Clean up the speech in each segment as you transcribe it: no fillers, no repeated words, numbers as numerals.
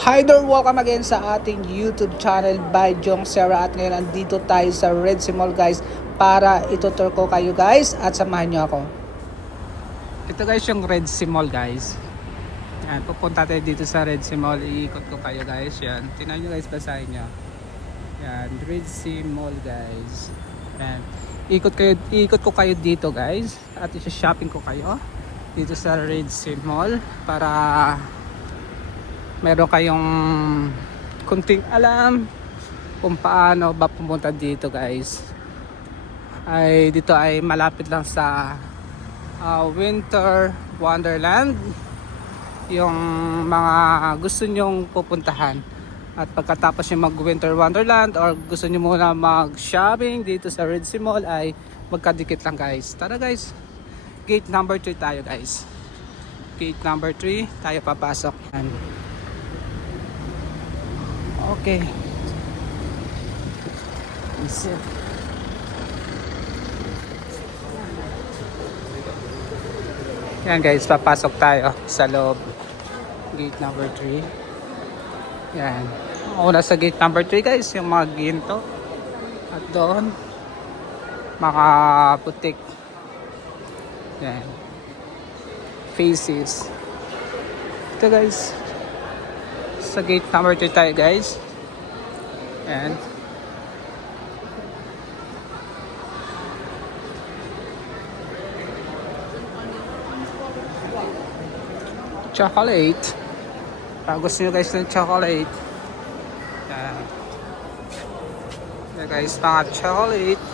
Hi there! Welcome again sa ating YouTube channel by Jong Sarah. At ngayon andito tayo sa Red Sea Mall guys para itutur ko kayo guys at samahan nyo ako. Ito guys yung Red Sea Mall guys. Yan, pupunta tayo dito sa Red Sea Mall. Iikot ko kayo guys. Yan, tingnan nyo guys, basahin nyo. Yan, Red Sea Mall guys. Yan, iikot ko kayo dito guys. At isa-shopping ko kayo dito sa Red Sea Mall para meron kayong kunting alam kung paano ba pumunta dito guys. Dito ay malapit lang sa Winter Wonderland yung mga gusto nyong pupuntahan. At pagkatapos yung mag Winter Wonderland or gusto nyo muna mag shopping dito sa Red Sea Mall ay magkadikit lang guys. Tara guys, gate number 3 tayo guys. Gate number 3 tayo papasok. Okay. Yan guys, papasok tayo sa loob. Gate number 3. Yan. Una sa gate number 3 guys, yung mga ginto. At doon, mga putik. Yan. Faces. Ito guys. Sa gate number 3 tayo guys. And chocolate. Gusto nyo guys ng chocolate. Yan guys, mga chocolate.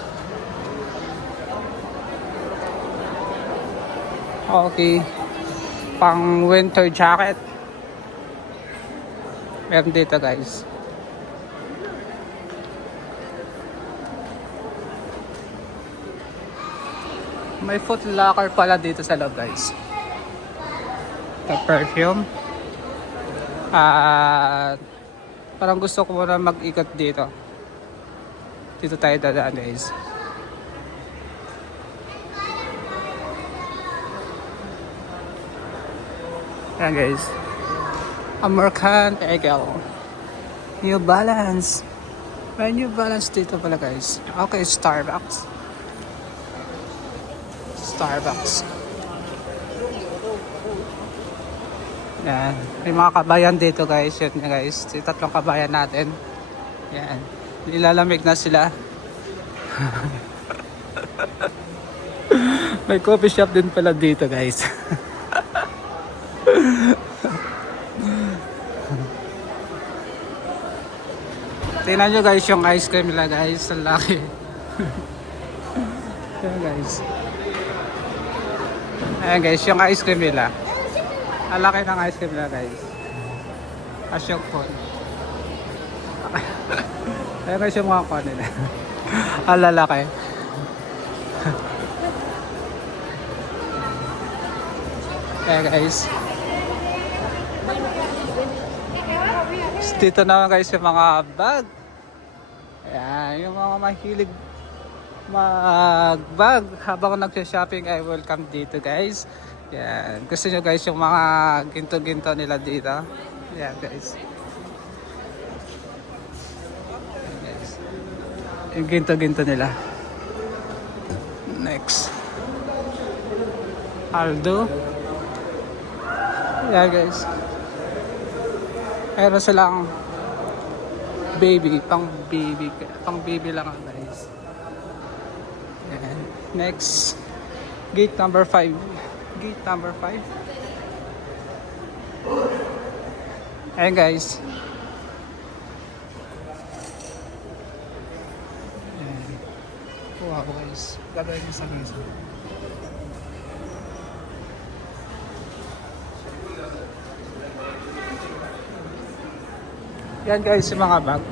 Okay. Pang winter jacket. Meron dito guys. May Foot Locker pala dito sa loob guys. The perfume. Parang gusto ko muna mag-ikot dito. Dito tayo dadaan guys. Yan guys. American Eagle. New Balance. May New Balance dito pala guys. Okay, Starbucks. Yan. May mga kabayan dito guys. Yan guys. Yung tatlong kabayan natin. Yan. Nilalamig na sila. May coffee shop din pala dito guys. Tingnan nyo guys yung ice cream nila guys. Ang laki. Ayan guys. Ayan guys yung ice cream nila. Ang laki ng ice cream nila guys. Asyok po. Ayan guys yung mga kuha nila. Ang lalaki. Ayan guys. Dito naman guys yung mga bag. Ayan, yung mga mahilig mag-bag habang nagsha-shopping ay welcome dito guys. Ayan, gusto nyo guys yung mga ginto-ginto nila dito. Ayan guys. Ayan guys. Yung ginto-ginto nila. Next. Aldo. Ayan guys. Meron silang baby, pang baby lang guys. And next, gate number 5. Gate number 5. Ayan guys. Ayan. Wow guys. Gagawin mo sa mesa. Yan guys, yung mga bag.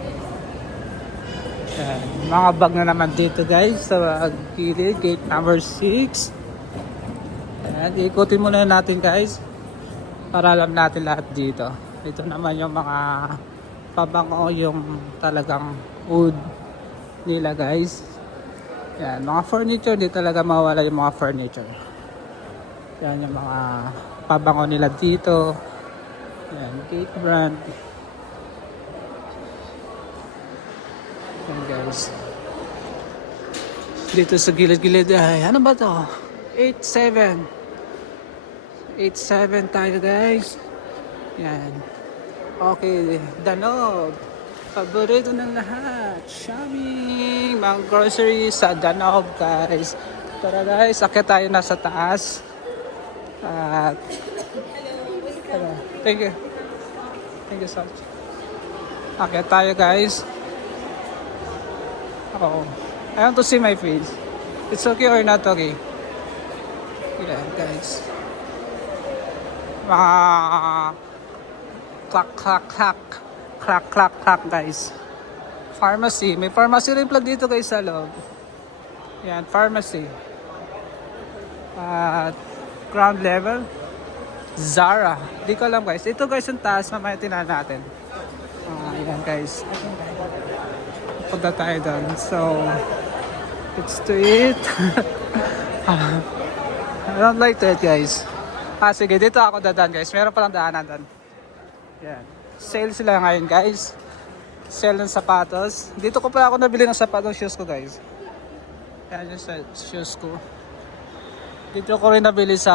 Yan, mga bag na naman dito guys sa gilid, gate number 6. Yan, ikutin muna natin guys para alam natin lahat dito. Ito naman yung mga pabango, yung talagang wood nila guys. Yan, mga furniture, di talaga mawala yung mga furniture. Yan yung mga pabango nila dito. Yan, Cake brand. guys. Dito sa gilid-gilid ay ano ba to? 87 tayo guys. Yan. Okay, Danog. Paborito ng lahat. Shopping. Mga groceries sa Danog guys. Tara guys, akit tayo nasa taas. At thank you. Thank you so much. Akit tayo guys. Oh, I want to see my face. It's okay or not okay? Yeah, guys. Mga clack, clack, clack. Clack, clack, clack, guys. Pharmacy. May pharmacy rin pala dito guys sa loob. Yan, pharmacy. At ground level. Zara. Di ko alam guys. Ito guys yung taas. Mamaya tinahan natin. Yan guys. Punta tayo doon. So, it's to eat. I don't like to eat guys. Sige, dito ako dadaan guys. Meron palang daanan doon. Yan. Sale sila ngayon guys. Sale ng sapatos. Dito ko pala ako nabili ng sapatos shoes ko guys. Yan yung shoes ko. Dito ko rin nabili sa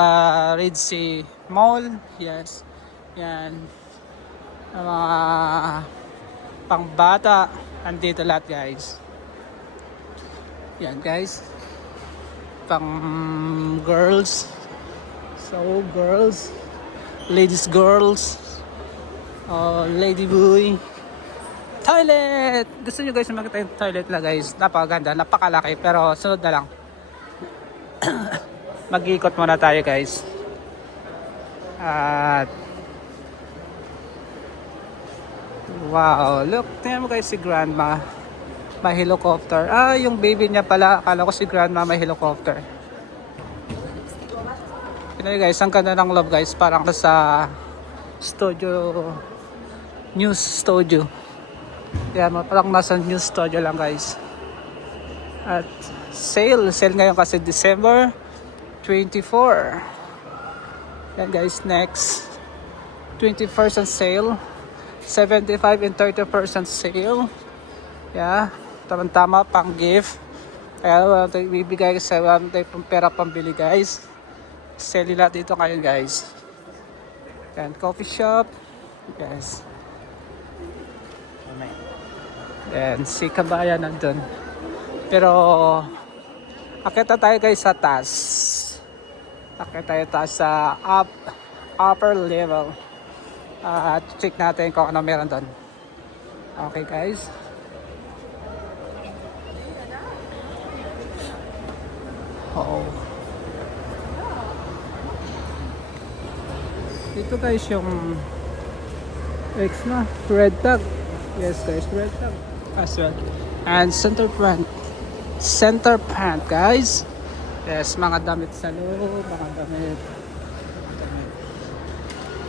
Red Sea Mall. Yes. Yan. Ang mga pangbata. Andito lahat guys. Yan guys. Pang girls. So girls. Ladies girls. Lady boy. Toilet! Gusto nyo guys makita yung toilet lang guys. Napakaganda. Napakalaki. Pero sunod na lang. Mag-iikot muna tayo guys. At wow, look, tingnan mo guys si grandma. May helicopter. Yung baby niya pala. Akala ko si grandma may helicopter. Tingnan nyo guys, ang ganda ng love guys. Parang sa studio, news studio. Yan, parang nasa news studio lang guys. At sale ngayon kasi December 24. Yan guys, next 20% sale. 75 and 30% sale. Yeah, tama-tama pang gift. Kaya wala tayong bibigay kasi wala tayong pera pambili guys. Sale nila dito ngayon guys. Yan, coffee shop. Yes. Yan, si Kabayan nandun. Pero akita tayo guys sa taas. Akita tayo taas sa upper level. At check natin kung ano meron doon. Okay guys. Oo. Dito guys yung X na red tag. Yes guys, red tag as well. And center pant guys. Yes, mga damit sa loob, mga damit.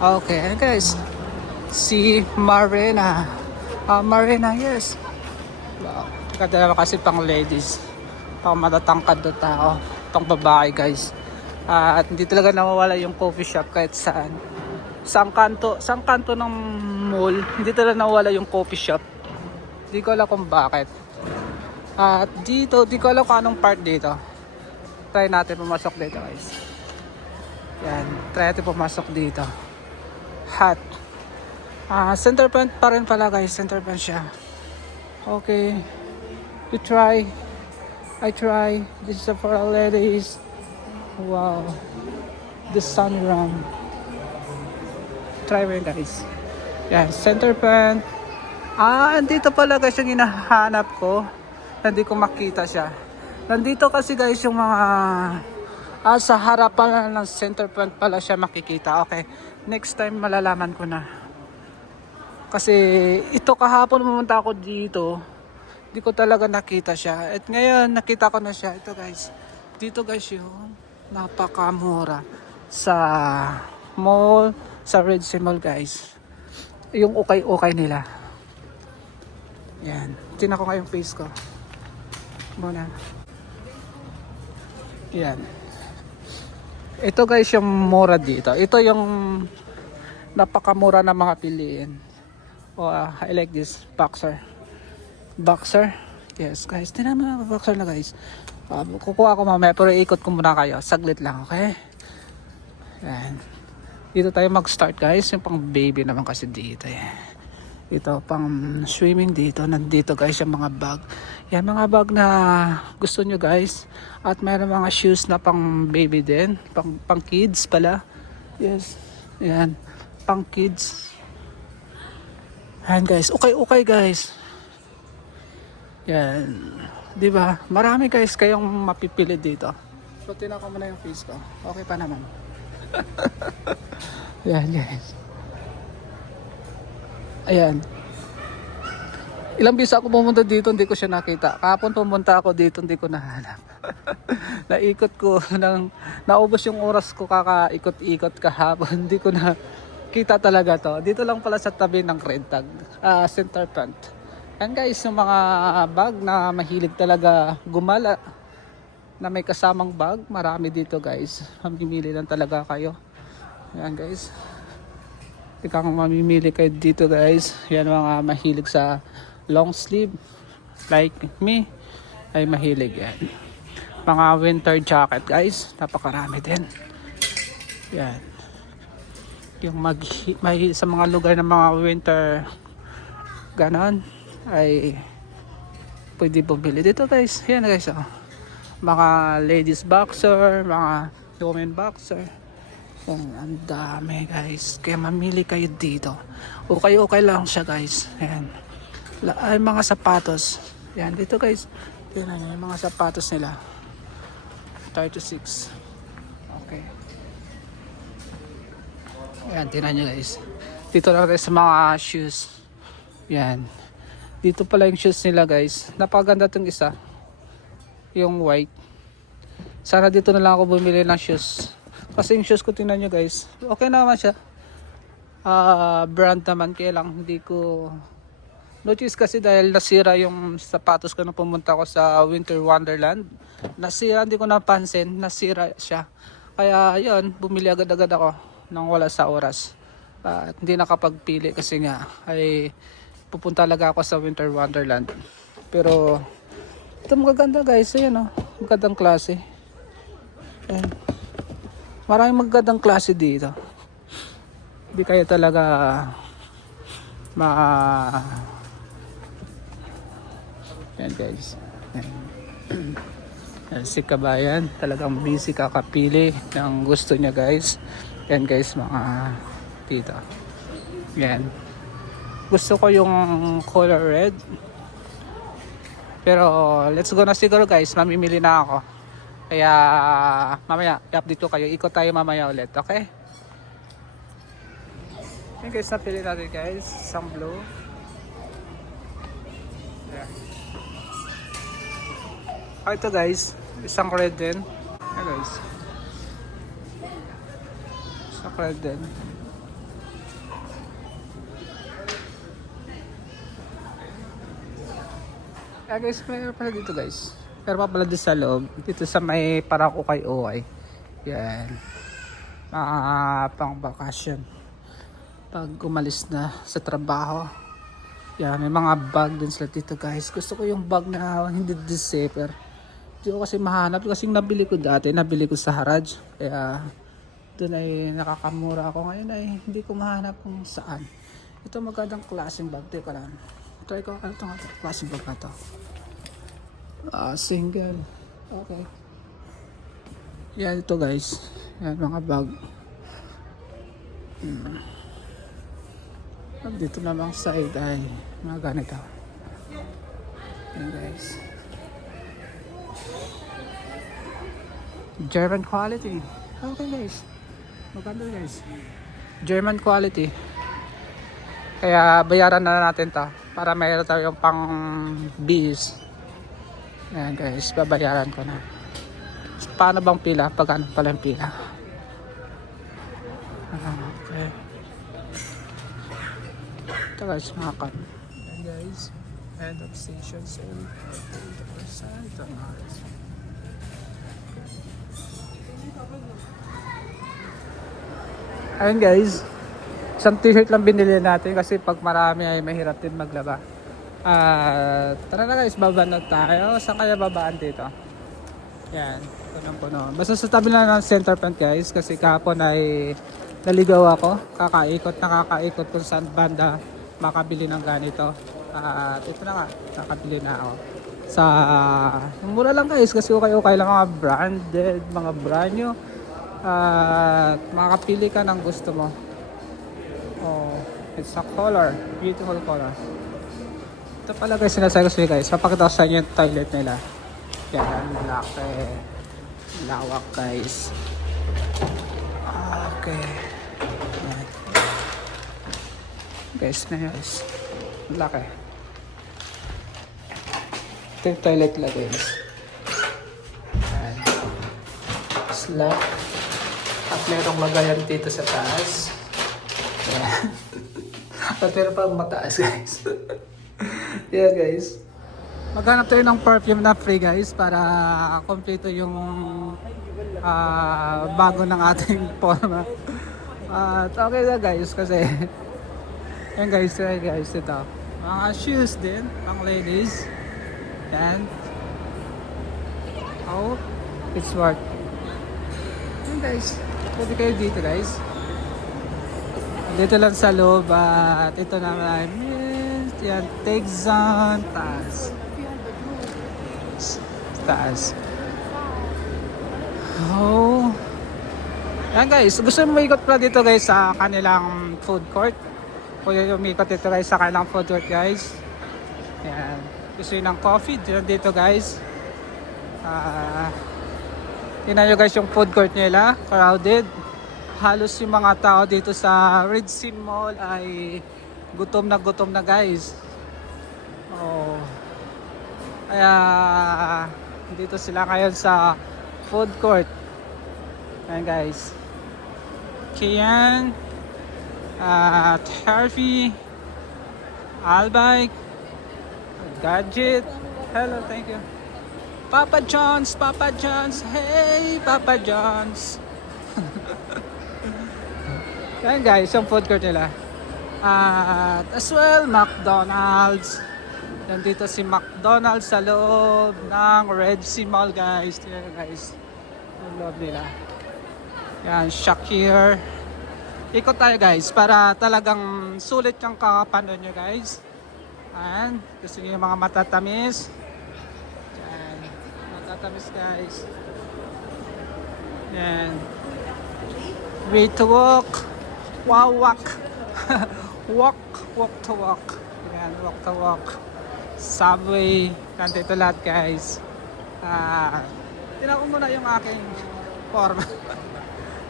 Okay guys, si Marina. Marina, yes. Wow. Ganda naman kasi pang ladies, pang matatangkad na tao, pang babae guys. At hindi talaga nawawala yung coffee shop kahit saan. Sa kanto ng mall, hindi talaga nawawala yung coffee shop. Hindi ko alam kung bakit. At dito, di ko alam kung anong part dito. Try natin pumasok dito guys. Yan, try natin pumasok dito. Hat. Center pant pa rin pala guys. Center pant siya. Okay. You try. I try. This is for all ladies. Wow. The sunram. Try mo yun guys. Yan. Center pant. Andito pala guys yung hinahanap ko. Hindi ko makita siya. Nandito kasi guys yung mga sa harapan ng center pant pala siya makikita. Okay. Next time malalaman ko na. Kasi ito kahapon pumunta ako dito. Hindi ko talaga nakita siya. At ngayon nakita ko na siya. Ito guys. Dito guys yung napakamura sa mall, sa Red Sea Mall guys. Yung ukay-ukay nila. Yan. Tingnan ko nga yung face ko. Muna. Yan. Ito guys yung mura dito. Ito yung napakamura na mga piliin. I like this boxer. Yes guys, tinan mo na boxer na guys. Kukuha ko mamaya pero ikot ko muna kayo. Saglit lang, okay? Yan. Dito tayo mag-start guys. Yung pang baby naman kasi dito eh. Ito pang swimming dito. Nandito guys yung mga bag. Yan mga bag na gusto nyo guys. At mayroon mga shoes na pang baby din. Pang kids pala. Yes. Yan. Pang kids. Yan guys. Okay guys. Yan. Diba? Marami guys kayong mapipili dito. So tinan ko muna yung face ko. Okay pa naman. Yan guys. Ayan. Ilang bisa ako pumunta dito, hindi ko siya nakita. Kahapon pumunta ako dito, hindi ko nahanap. Naikot ko, naubos yung oras ko kakaikot-ikot kahapon. Hindi ko na kita talaga to. Dito lang pala sa tabi ng Red Tag, center front. Yan guys, yung mga bag na mahilig talaga gumala, na may kasamang bag, marami dito guys. Mamimili lang talaga kayo. Yan guys. Ikaw mamimili kayo dito guys. Yan mga mahilig sa long sleeve like me ay mahilig yan. Mga winter jacket guys, napakarami din. Yan. Yung sa mga lugar ng mga winter ganon ay pwede bumili dito guys. Yan guys, oh. Mga ladies boxer, mga women boxer. Yan, ang dami guys. Kaya mamili kayo dito. Okay lang siya guys. Yan. Ay mga sapatos. Yan dito guys. Tingnan niyo yung mga sapatos nila. 36. Okay. Yan, tingnan niyo guys. Dito lang tayo sa mga shoes. Yan. Dito pala yung shoes nila guys. Napaganda tong isa. Yung white. Sana dito na lang ako bumili ng shoes. Kasi yung shoes ko tingnan nyo guys. Okay naman siya. Brand naman kaya lang hindi ko notice kasi dahil nasira yung sapatos ko nung pumunta ko sa Winter Wonderland. Nasira, hindi ko napansin. Nasira siya. Kaya yun, bumili agad-agad ako nang wala sa oras. At hindi nakapagpili kasi nga ay pupunta talaga ako sa Winter Wonderland. Pero ito magaganda guys. Ayan o. Magandang klase. Ayan. Maraming magagandang klase dito. Hindi kaya talaga yan guys. Yan. Si Kabayan talagang busy kakapili ng gusto niya guys. Yan guys mga dito. Yan. Gusto ko yung color red. Pero let's go na siguro guys. Mamimili na ako. Kaya mamaya i-update ko kayo. Ikot tayo mamaya ulit. Okay? Yan guys. Napili natin guys. Isang blue. Yan. Ito guys. Isang red din. Yan guys. Isang red din. Guys, mayroon pala dito guys. Pero pa pala dito sa loob. Dito sa may parang ukay-ukay. Yan. Pang bakasyon. Pag umalis na sa trabaho. Yan, may mga bag din sila dito guys. Gusto ko yung bag na hindi zipper. Hindi ko kasi mahanap. Kasi nabili ko dati. Nabili ko sa Haraj. Kaya doon ay nakakamura ako. Ngayon ay hindi ko mahanap kung saan. Ito magandang klaseng bag. Teka lang. Try ko ano itong klaseng bag na ito. Single. Okay. Yan ito guys. Yan mga bag. Dito namang side ay mga ganito. Yan guys. German quality. Okay guys. Maganda guys. German quality. Kaya bayaran na natin to para mayroon tayong pang bis. Ayan guys, babayaran ko na. Paano bang pila? Pagano pala yung pila? Okay. Ito guys, mga cut. Ayan guys, end of station sale. 80%. Ito nga guys. Ayan guys. Isang t-shirt lang binili natin kasi pag marami ay mahirap din maglaba. Tara na guys, baba na tayo. Saan kaya babaan dito? Yan, punong-puno. Basta sa tabi lang ng center point guys, kasi kahapon ay naligaw ako. Nakakaikot kung saan banda makabili ng ganito. At ito na nga, nakabili na ako. Sa mura lang guys, kasi okay lang mga branded, mga brand new. At makakapili ka ng gusto mo. Oh, it's a color, beautiful color. Ito pala guys, sinasabi ko sa inyo guys, papakita ko sa inyo yung toilet nila. Yan, laki, lawak guys. Okay. Yan. Guys na guys, laki. Ito yung toilet nila guys. Yan. Slap. At merong lagayan dito sa taas. Yan. At meron pa mataas guys. Yeah guys. Maghanap tayo ng perfume na free guys para kompleto yung bago ng ating forma. At okay na guys kasi yan guys, ito. Mga shoes din, pang ladies. Yan. Oh, it's worth. Yan guys, pwede kayo dito guys. Dito lang sa loob at ito naman. Yan, Texan, taas. Oh. Yan guys, gusto mo ikot pala dito guys sa kanilang food court. Kung umikot dito guys sa kanilang food court guys. Yan. Gusto yun ng coffee dito guys. Tingnan nyo guys yung food court nila, crowded. Halos yung mga tao dito sa Red Sea Mall ay gutom na guys. Oh. Kaya dito sila ngayon sa food court. Ayan guys. Kian at Harvey Albike Gadget. Hello, thank you. Papa John's, hey Papa John's. Ayan guys, yung food court nila. At as well, McDonald's. Nandito si McDonald's sa loob ng Red Sea Mall guys. Yan guys, yung loob nila. Yan, Shakir. Ikot tayo guys para talagang sulit yung kakapanood nyo guys. Ayan, gusto nyo yung mga matatamis. Yan, matatamis guys. Yan. Way to walk. Wow, walk. walk to walk. Yan, walk to walk. Subway. Nandito lahat guys. Tingnan ko muna yung aking forma.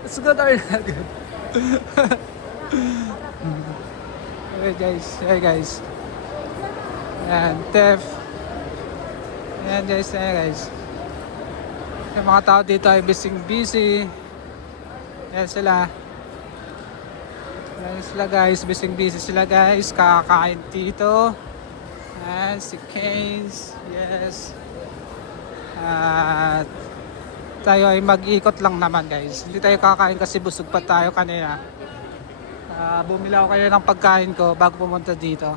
It's good or not good? Hey guys. Yan, Tef. Yan guys. Yung mga tao dito ay busy. Yan sila. Yan sila guys, busy sila guys. Kakain dito. Yan, si Keynes. Yes. At tayo ay mag-ikot lang naman guys. Hindi tayo kakain kasi busog pa tayo kanina. Bumili ako kayo ng pagkain ko bago pumunta dito.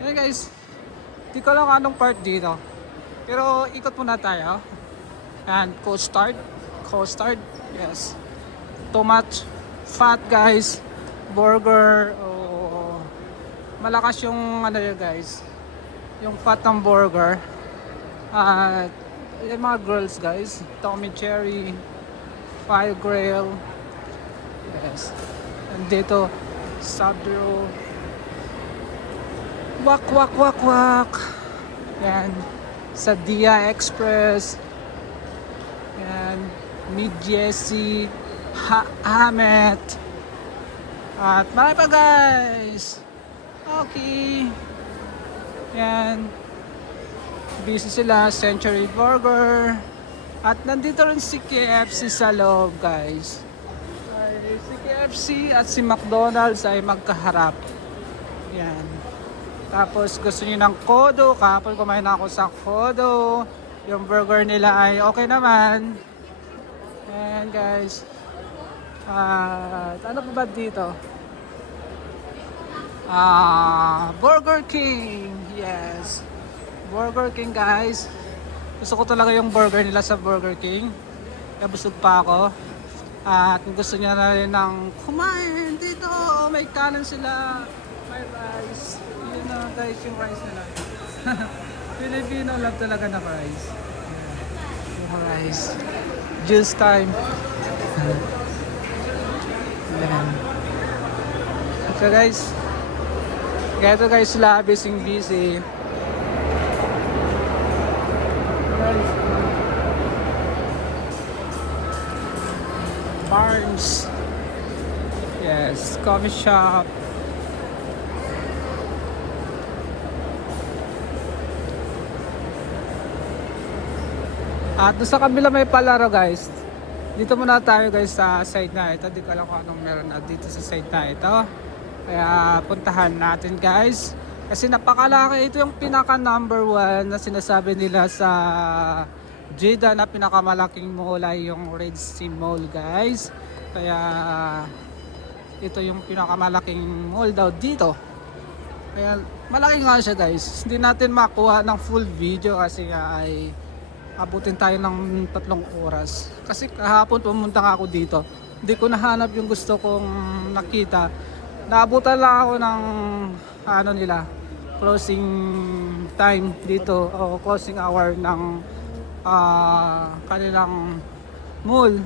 Yan guys. Di ko lang anong part dito. Pero ikot muna tayo. And custard. Yes. Too much fat guys. Burger. Oh, malakas yung ano yun guys. Yung fat ng burger. At yung mga girls guys. Tommy Cherry. Fire Grill. Yes. And dito Sabro. Wak. Yan. Sa Dia Express. Yan. Mid Jesse. Hamet. At marami pa guys. Okay. Yan. Busy sila. Century Burger. At nandito rin si KFC sa loob guys. Si KFC at si McDonald's ay magkaharap. Yan. Tapos gusto niyo ng Kodo. Kahapon kumain ako sa Kodo. Yung burger nila ay okay naman. Ayan guys. Ano pa ba dito? Burger King. Yes. Burger King guys. Gusto ko talaga yung burger nila sa Burger King. Kaya busog pa ako. At kung gusto niya na rin ng kumain dito, may kanin sila, may rice. Yun na guys yung rice nila. Filipino love talaga na rice. Yung rice. Juice time. Ayan. So guys, ganito guys sila, busy. Barnes. Yes, coffee shop. At doon sa kabila may palaro guys. Dito muna tayo guys sa side na ito. Di ko alam kung anong meron na dito sa side na ito. Kaya puntahan natin guys. Kasi napakalaki. Ito yung pinaka number 1 na sinasabi nila sa Jeddah na pinakamalaking mall ay yung Red Sea Mall guys. Kaya ito yung pinakamalaking mall daw dito. Kaya malaki nga siya guys. Hindi natin makuha ng full video kasi ay abutin tayo ng 3 oras. Kasi kahapon pumunta nga ako dito. Hindi ko nahanap yung gusto kong nakita. Naabutan lang ako ng ano nila, closing time dito o closing hour ng kanilang mall.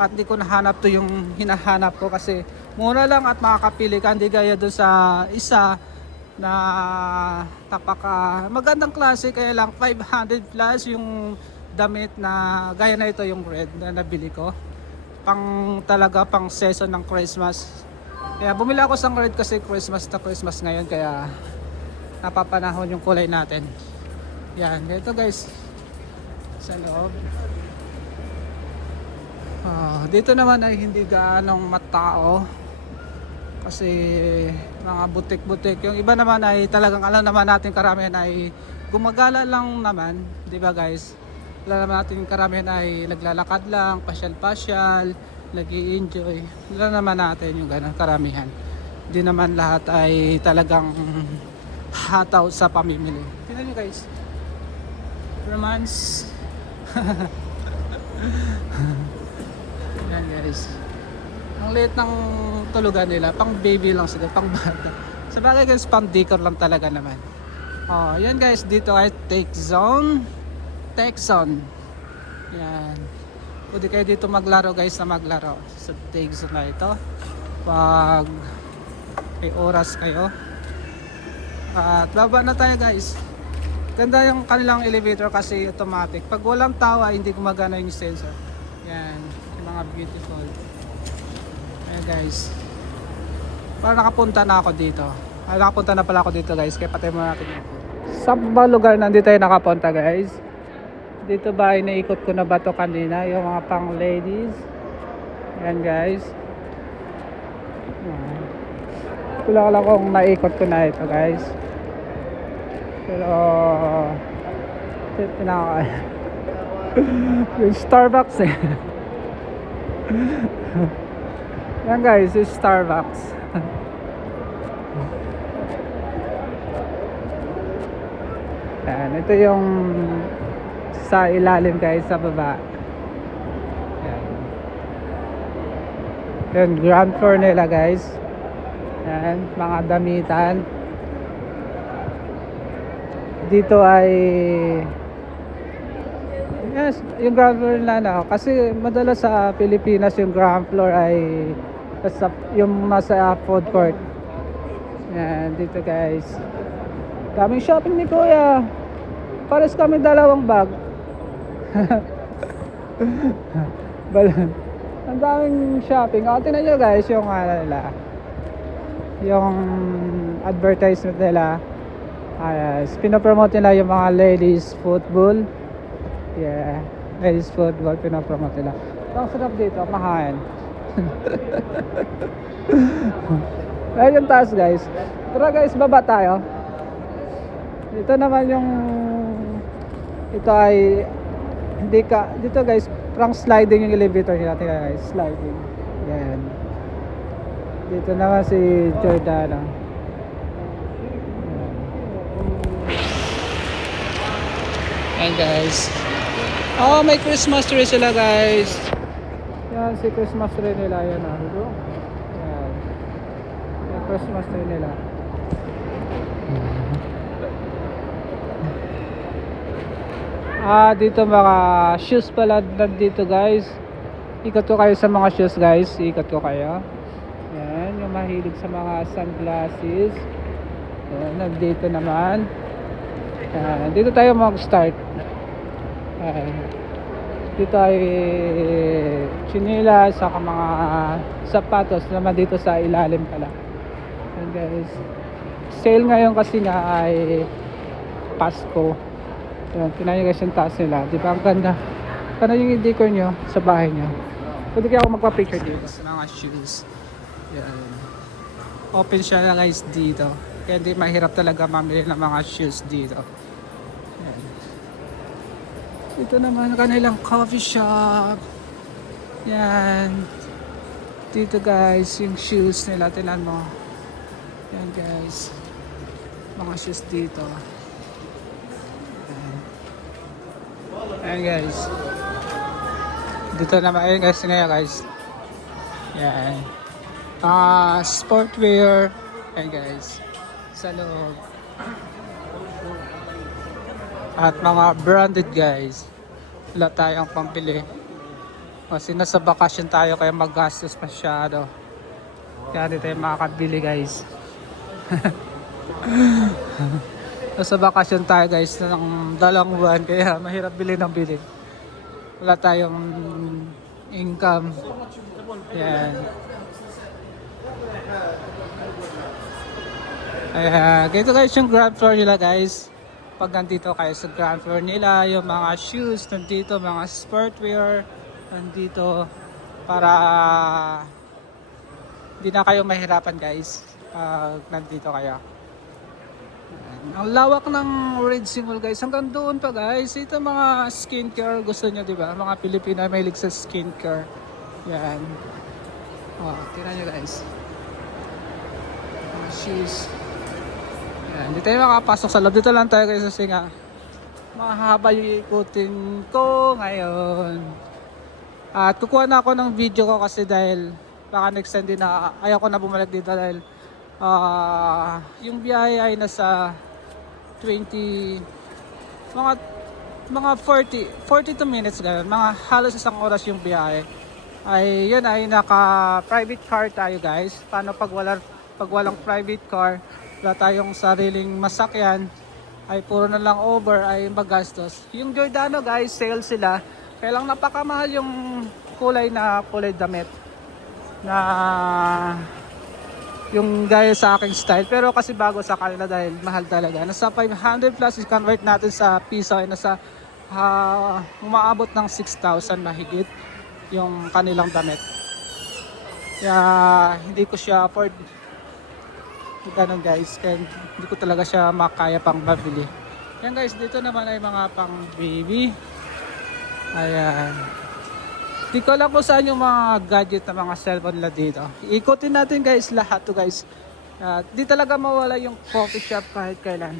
At hindi ko nahanap to yung hinahanap ko kasi mura lang at makakapili ka. Hindi gaya doon sa isa na napaka magandang klase, kaya lang 500 plus yung damit na gaya na ito yung red na nabili ko. Talaga pang season ng Christmas. Kaya bumili ako sa red kasi Christmas na Christmas ngayon, kaya napapanahon yung kulay natin. Yan, ito guys sa loob. Dito naman ay hindi gaanong matao kasi mga butik-butik. Yung iba naman ay talagang alam naman natin karamihan ay gumagala lang naman, di ba guys? Alam naman natin karamihan ay naglalakad lang, pasyal-pasyal, nag-i-enjoy. Alam naman natin yung ganun karamihan. Hindi naman lahat ay talagang hataw sa pamimili. Tingnan nyo guys, romance. Yan guys, ang liit ng tulugan nila, pang baby lang sila, pang bata. Sa bagay guys, pang decor lang talaga naman. Yan guys, dito ay Tech Zone. Yan, pwede kayo dito maglaro guys, na maglaro sa Tech Zone na ito pag may oras kayo. At baba na tayo guys. Ganda yung kanilang elevator kasi automatic. Pag walang tao ay hindi gumagana yung sensor. Yan, yung mga beautiful. Ayan guys, parang nakapunta na ako dito. Nakapunta na pala ako dito guys, kaya patay muna natin yung sa ba lugar nandito tayo nakapunta guys. Dito ba ay naikot ko na ba to kanina, yung mga pang ladies. Ayan guys. Wala lang kung naikot ko na ito guys. Pero pinaka yung Starbucks eh. Yan guys, yung Starbucks. Yan, ito yung sa ilalim guys, sa baba. Yan. Yan, ground floor nila guys. Yan, mga damitan. Dito ay yes, yung ground floor nila na kasi madalas sa Pilipinas yung ground floor ay yung nasa food court. Yan, dito guys. Daming shopping ni Kuya. Pares kami dalawang bag. Ang daming shopping. Tingnan nyo guys yung nila, yung advertisement nila. Pinopromote nila yung mga ladies football. Yeah, ladies football pinopromote nila. Ang sarap dito, mahain. Ayun yung taas guys. Tara guys, baba tayo. Ito naman yung ito ay hindi ka dito guys, parang sliding yung elevator nila. Tingnan guys, sliding. Yan. Dito naman si Giordano. Ayan guys. Oh, may Christmas tree sila guys. Yan si Christmas tree nila. Yan ah. Yan. Yung Christmas tree nila. Dito mga shoes pala nandito guys. Ikot ko kayo sa mga shoes guys. Ikot ko kayo. Yan, yung mahilig sa mga sunglasses. Yan, nandito naman. Yan, dito tayo mag-start. Yan. Dito ay chinila saka mga sapatos naman dito sa ilalim pala. Yan guys. Sale ngayon kasi nga ay Pasko. Yan, tingnan nyo guys yung taas nila. Di ba ang ganda? Ano yung decor nyo sa bahay nyo? Pwede kaya ako magpa-picture dito sa mga shoes. Yan. Open siya na guys dito. Kaya hindi mahirap talaga mamili ng mga shoes dito. Yan. Ito naman kanilang coffee shop. Yan. Dito guys yung shoes nila. Tingnan mo. Yan guys. Mga shoes dito. Ayan guys. Dito naman ayun guys ngayon guys. Yan. Sportwear. Ayan guys. Sa loob. At mga branded guys. Wala tayong pampili. Kasi nasa bakasyon tayo kaya maggastos masyado. Kaya dito tayo makakabili guys. Nasa bakasyon tayo guys ng 2 buwan kaya mahirap bili ng bili. Wala tayong income. Yan. Ganito guys yung ground floor nila guys. Pag nandito kayo sa ground floor nila, yung mga shoes nandito, mga sportwear nandito para hindi na kayo mahirapan guys pag nandito kayo. Ang lawak ng Red Mall guys. Hanggang doon pa guys. Ito mga skincare gusto nyo diba? Mga Pilipino may mahilig sa skincare. Yan. Oh, tingnan nyo guys. Mga shoes. Yan. Hindi tayo makapasok sa loob. Dito lang tayo guys kasi nga mahaba yung ikutin ko ngayon. At kukuha na ako ng video ko kasi dahil baka next time din na ayaw ko na bumalik dito dahil yung biyahe ay nasa 20 mga 42 minutes ganun, mga halos 1 oras yung biyahe. Ay yun ay naka private car tayo guys. Paano pag walang private car, wala tayong sariling masakyan, ay puro na lang over ay magastos. Yung Giordano guys, sale sila. Kaya lang napakamahal yung kulay damit na yung gaya sa aking style, pero kasi bago sa kanila dahil mahal talaga. Nasa 500 plus, i-convert natin sa piso ay nasa umaabot ng 6,000 mahigit yung kanilang damit. Kaya hindi ko siya afford ganun guys, kaya hindi ko talaga siya makaya pang mabili. Yan guys, dito naman ay mga pang baby. Ayan. Di ko alam kung saan yung mga gadget na mga cellphone nila dito. Ikutin natin guys lahat to guys. Di talaga mawala yung coffee shop kahit kailan.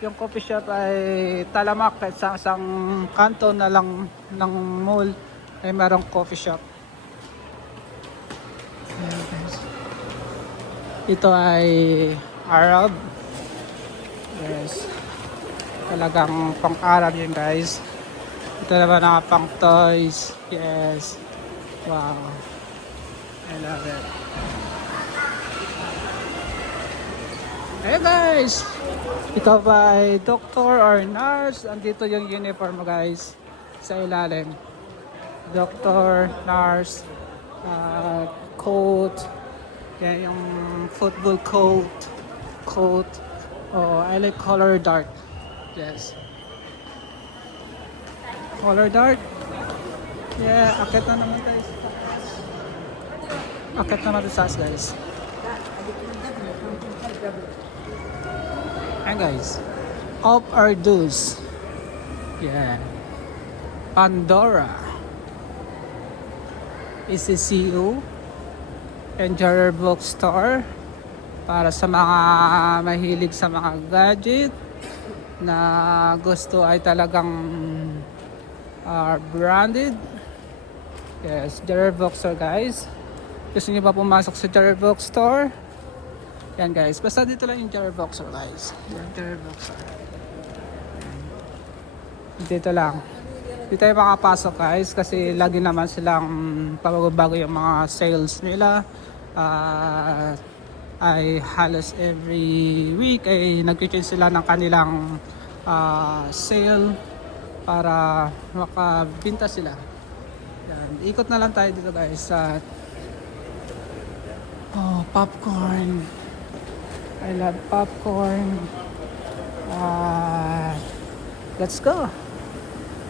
Yung coffee shop ay talamak kahit sa isang kanto na lang ng mall ay merong coffee shop. Ayan guys. Ito ay Arab. Yes. Talagang pang-Arab yun guys. Ito naman ang pang toys. Yes. Wow. I love it. Hey guys. Ito ba ay doctor or nurse? Andito yung uniform guys. Sa ilalim. Doctor, nurse, coat. Yan yung football coat. Oh, I like color dark. Yes. Color dark. Yeah, akit na naman guys. Akit na natin sa guys. Ayan guys. Up our dues. Yeah. Pandora. ECCU. Enjoyer Bookstore. Para sa mga mahilig sa mga gadget. na gusto ay talagang branded. Yes, Jerry Bookstore guys. Gusto niyo ba pumasok sa Jerry Bookstore? Yan guys, basta dito lang yung Jerry Bookstore guys. Yan, Jerry Bookstore. Dito lang. Dito tayo makapasok guys kasi lagi naman silang pabago-bago yung mga sales nila. Ay halos every week ay nag-change sila ng kanilang sale para makabinta sila. Yan. Ikot na lang tayo dito guys sa popcorn. I love popcorn. Let's go.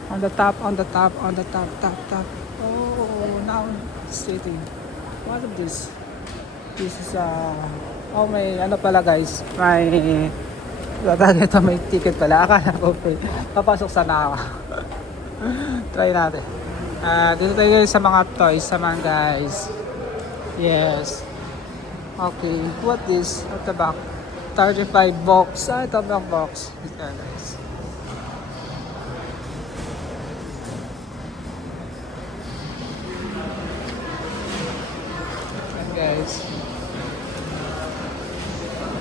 On the top. Oh, now sitting. What is this? This is may ano pala guys. May ito may ticket pala. Akala ko papasok sana ako. Try natin. Dito tayo guys sa mga toys naman guys. Yes. Okay. What this? At the back. 35 box. Ito ang box. Ito guys. Guys.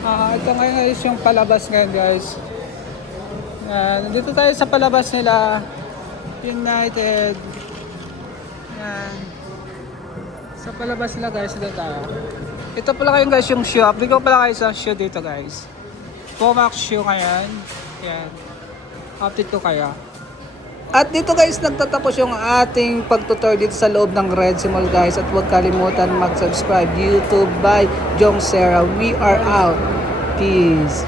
Ito ngayon guys yung palabas ngayon guys. Nandito tayo sa palabas nila. United. Yan. Sa palabas nila guys. Dito tayo. Ito pala kayo guys yung shoe. Update ko pala kayo sa shoe dito guys. Pomax shoe ngayon. Yan. Update ko kaya. At dito guys, nagtatapos yung ating pagtutor dito sa loob ng Red Mall guys. At huwag kalimutan mag-subscribe YouTube by Jong Sarah. We are out. Peace.